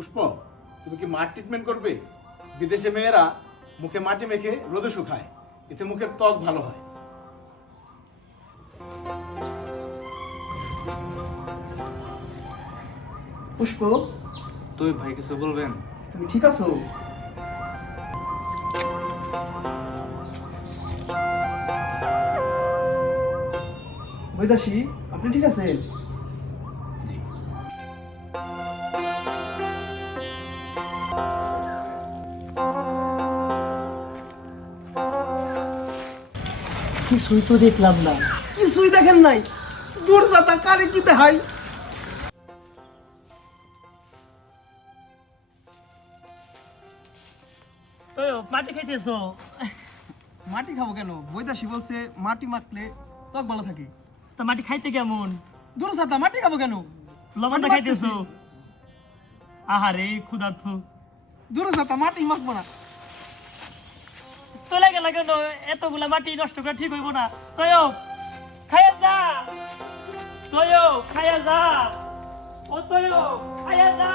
পুষ্প, তুমি কি মার ট্রিটমেন্ট করবে? বিদেশে মেয়েরা মুখে মাটি মেখে রোদে শুকায়, এতে মুখের ত্বক ভালো হয়। পুষ্প, তুই ভাই কিছু বলবেন? তুমি ঠিক আছো? বৈদাসী, আপনি ঠিক আছেন? কিছুই তো দেখলাম না। কিছুই দেখেন নাই? দূর যাতা কারে কি দেখাই? তো মাটি খাইতেছো? মাটি খাবো কেন? বৈদাসী বলছে মাটি মাখলে ত্বক ভালো থাকে। তো মাটি খাইতে কেমন? দূর যাতা মাটি খাবো কেন? লবণ মাটি খাইতেছো? আহারে ক্ষুধার্ত। দূর যাতা মাটি মাখবো না। চলে গেল কেন? এতগুলা মাটি নষ্ট করা ঠিক হইব না। তয়ো খাইয়া যা, তয়ো খাইয়া যা, ও তয়ো খাইয়া যা।